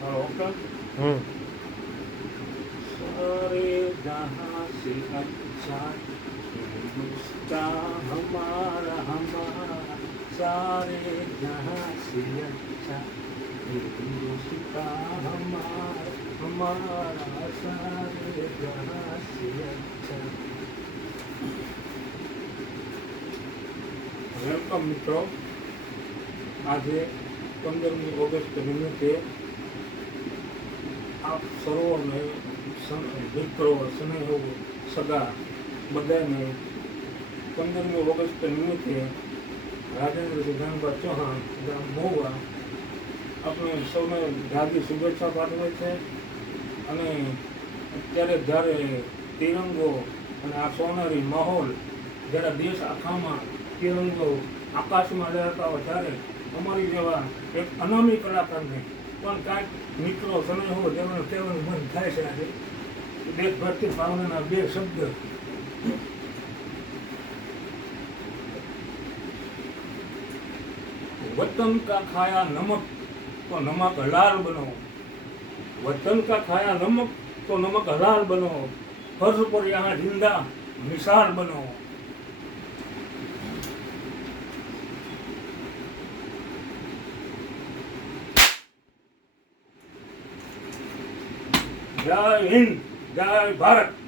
Okay सारे जहां से अच्छा हिंदुस्तान हमारा हमारा सारे जहां से अच्छा हिंदुस्तान हमारा हमारा सारे जहां से अच्छा। વેલકમ મિત્રો, આજે 15મી ઓગસ્ટ નિમિત્તે આપ સર્વોને મિત્રો સ્નેહો સગા બધાને 15મી ઓગસ્ટ નિમિત્તે રાજેન્દ્ર વિધાનભા ચૌહાણ ગામ મહુવા આપણે સૌને જાજી શુભેચ્છા પાઠવે છે. અને અત્યારે જ્યારે તિરંગો અને આ સોનેરી માહોલ જ્યારે દેશ આખામાં તિરંગો આકાશમાં લહેરતા હોય ત્યારે અમારી જેવા એક અનામી કલાકારને પણ કાંઈક મિત્રો સ્નેહો જેમને કહેવાનું મન થાય છે. આજે દેશભક્તિ ભાવનાના બે શબ્દ वतन का खाया नमक तो नमक हलाल बनो, वतन का खाया नमक तो नमक हलाल बनो, फर्ज पर यहाँ जिंदा मिसाल बनो. जय हिंद, जय भारत.